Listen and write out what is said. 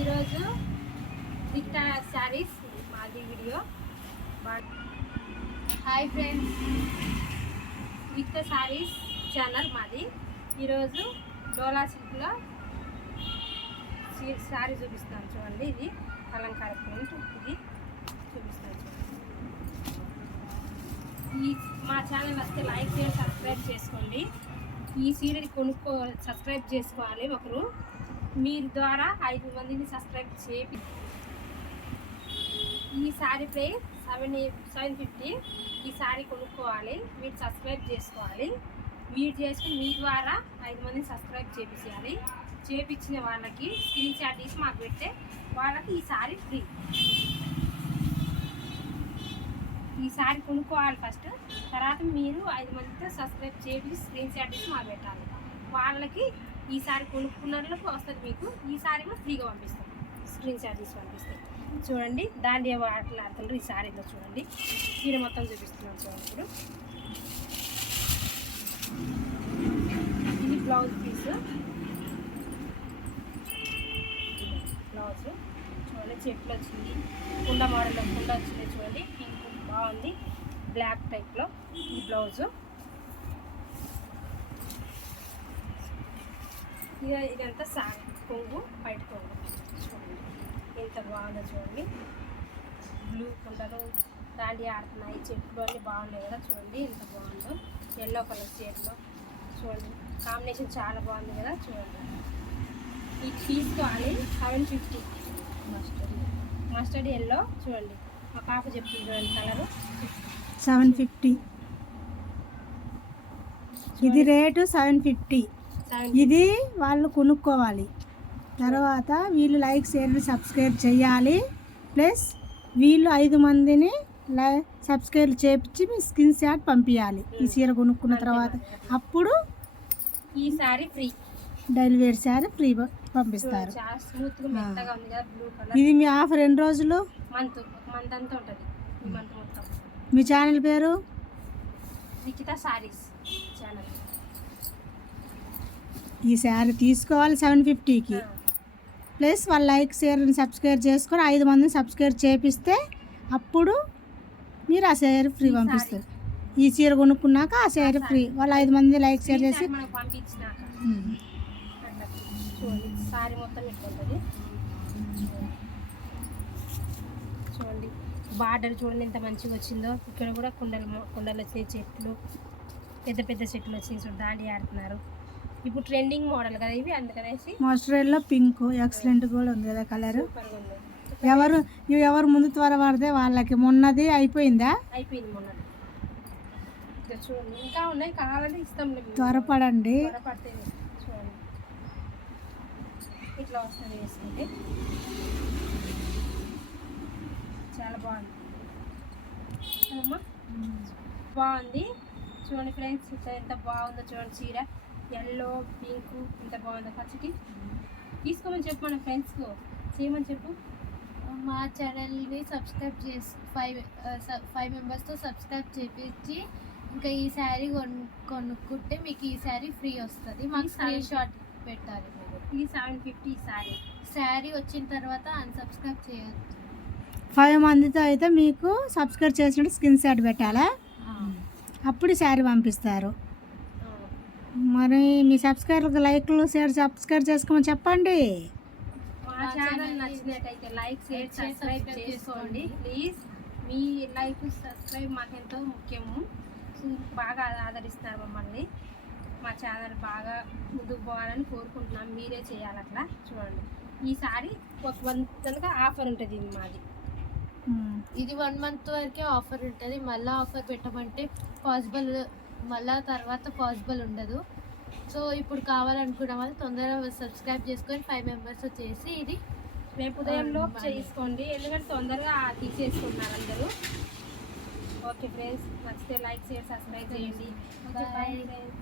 ఈరోజు విక్టా శారీస్ మాది video. Hi friends, Vikta saris channel మాది. ఈరోజు డోలా సిల్క్లో శారీ చూపిస్తాను చూడండి. ఇది అలంకార ప్రింట్, ఇది చూపిస్తాను చూడండి. మా ఛానల్ వస్తే లైక్ చేసి సబ్స్క్రైబ్ చేసుకోండి. ఈ సీరియల్ సబ్స్క్రైబ్ చేసుకోవాలి ఒకరు. మీరు ద్వారా 5 మందిని సబ్స్క్రైబ్ చేపి. ఈ శారీ ప్రైస్ 750. ఈ శారీ కొనుక్కోవాలి, మీరు సబ్స్క్రైబ్ చేసుకోవాలి. మీరు చేసుకుని మీ ద్వారా 5 మందిని సబ్స్క్రైబ్ చేపించాలి. చేపించిన వాళ్ళకి స్క్రీన్ షాట్ తీసి మాకు పెడితే వాళ్ళకి ఈ శారీ ఫ్రీ. ఈ శారీ కొనుక్కోవాలి ఫస్ట్, తర్వాత మీరు 5 మందితో సబ్స్క్రైబ్ చేసి స్క్రీన్ షాట్ తీసి మాకు పెట్టాలి. వాళ్ళకి ఈ శారీ కొనుక్కున్న వాళ్ళకి వస్తుంది, మీకు ఈ శారీ కూడా ఫ్రీగా పంపిస్తాం. స్క్రీన్ షాట్ తీసి పంపిస్తాం. చూడండి, దాండియా ఆటలు ఆడుతున్నారు ఈ శారీలో. చూడండి, చీర మొత్తం చూపిస్తున్నాం చూడండి. ఇప్పుడు ఇది బ్లౌజ్ పీస్. బ్లౌజ్ చూడండి, చెట్లు వచ్చింది, కుండ మోడల్లో కుండ వచ్చింది చూడండి. పింక్ బాగుంది, బ్లాక్ టైప్లో ఈ బ్లౌజు. ఇదంతా సారీ కొంగు, బయట కొంగు చూడండి ఎంత బాగుందో చూడండి. బ్లూ కుండలు దాండి ఆడుతున్నాయి, చెట్లు అన్నీ బాగున్నాయి కదా చూడండి ఎంత బాగుందో. ఎల్లో కలర్ షేడ్లో చూడండి, కాంబినేషన్ చాలా బాగుంది కదా చూడండి. ఇది తీసుకోవాలి 750. మస్టర్డ్ ఎల్లో చూడండి, మా పాప చెప్తుంది చూడండి కలరు 750. ఇది రేటు 750. ఇది వాళ్ళు కొనుక్కోవాలి, తర్వాత వీళ్ళు లైక్ షేర్ సబ్స్క్రైబ్ చేయాలి. ప్లస్ వీళ్ళు 5 మందిని సబ్స్క్రైబ్ చేపించి మీ స్క్రీన్ షాట్ పంపించాలి ఈ చీర కొనుక్కున్న తర్వాత. అప్పుడు ఈ sari free, delivery sari free పంపిస్తారు. ఇది మీ ఆఫర్ ఎన్ని రోజులు? మంత్ అంతా ఉంటుంది. ఈ మంత్ మొత్తం. మీ ఛానల్ పేరు? వికితా శారీస్ ఛానల్. ఈ శారీ తీసుకోవాలి 750కి. ప్లస్ వాళ్ళ లైక్ షేర్ సబ్స్క్రైబ్ చేసుకొని 5 మందిని సబ్స్క్రైబ్ చేపిస్తే అప్పుడు మీరు ఆ షేర్ ఫ్రీ పంపిస్తారు. ఈ చీర కొనుక్కున్నాక ఆ షేర్ ఫ్రీ. వాళ్ళు 5 మంది లైక్ షేర్ చేసి పంపించినాక సారీ మొత్తం ఇట్లుంటుంది చూడండి. బార్డర్ చూడండి ఎంత మంచిగా వచ్చిందో. ఇక్కడ కూడా కుండలు వచ్చినాయి, చెట్లు పెద్ద పెద్ద చెట్లు వచ్చినాయి చూడండి. దాండి ఆడుతున్నారు. ఇప్పుడు ట్రెండింగ్ మోడల్ కదా ఇవి, అందుకనేసి మస్టర్డ్లో పింక్ ఎక్సలెంట్ కూడా ఉంది కదా కలర్. ఎవరు ముందు త్వర పడితే వాళ్ళకి. మొన్నది అయిపోయిందా? అయిపోయింది మొన్నది. చూడండి ఇంకా ఉన్నాయి, కావాలంటే ఇస్తాం. త్వరపడండి. త్వరపడితే చూడండి ఇట్లా వస్తుంది వేసుకుంటే. చాలా బాగుంది అమ్మా, బాగుంది చూడండి ఫ్రెండ్స్. ఇట్లా ఎంత బాగుందో చూడండి చీర. ఎల్లో పింక్ ఎంత బాగుందో. పచ్చటి తీసుకోమని చెప్పు, మన ఫ్రెండ్స్కు చేయమని చెప్పు. మా ఛానల్ని సబ్స్క్రైబ్ చేసి 5 మెంబర్స్తో సబ్స్క్రైబ్ చేపించి ఇంకా ఈ శారీ కొనుక్కుంటే మీకు ఈ శారీ ఫ్రీ వస్తుంది. మాకు స్క్రీన్ షాట్ పెట్టాలి. ఇది 750 శారీ వచ్చిన తర్వాత అన్సబ్స్క్రైబ్ చేయొచ్చు. 5 మందితో అయితే మీకు సబ్స్క్రైబ్ చేసినట్టు స్క్రీన్ షాట్ పెట్టాలా, అప్పుడు శారీ పంపిస్తారు. మరి మీ సబ్స్క్రైబర్కి లైక్లు షేర్ సబ్స్క్రైబ్ చేసుకోమని చెప్పండి. మా ఛానల్ నచ్చినట్టయితే లైక్ షేర్ సబ్స్క్రైబ్ చేసుకోండి ప్లీజ్. మీ లైక్ సబ్స్క్రైబ్ మాకెంతో ముఖ్యము. బాగా ఆదరిస్తారు మమ్మల్ని. మా ఛానల్ బాగా ముందుకు పోవాలని కోరుకుంటున్నాం. మీరే చేయాలి అట్లా. చూడండి ఈ సారీ ఒక 1 month ఆఫర్ ఉంటుంది. ఇది మాది. ఇది 1 month వరకే ఆఫర్ ఉంటుంది. మళ్ళీ ఆఫర్ పెట్టమంటే పాసిబుల్, మళ్ళీ తర్వాత పాసిబుల్ ఉండదు. సో ఇప్పుడు కావాలనుకున్న వాళ్ళు తొందరగా సబ్స్క్రైబ్ చేసుకొని 5 మెంబర్స్ చేసి ఇది రేపు ఉదయంలో చేసుకోండి, ఎందుకంటే తొందరగా తీసేసుకుంటున్నారు అందరూ. ఓకే ఫ్రెండ్స్, నచ్చితే లైక్ షేర్ సబ్స్క్రైబ్ చేయండి. Okay bye friends.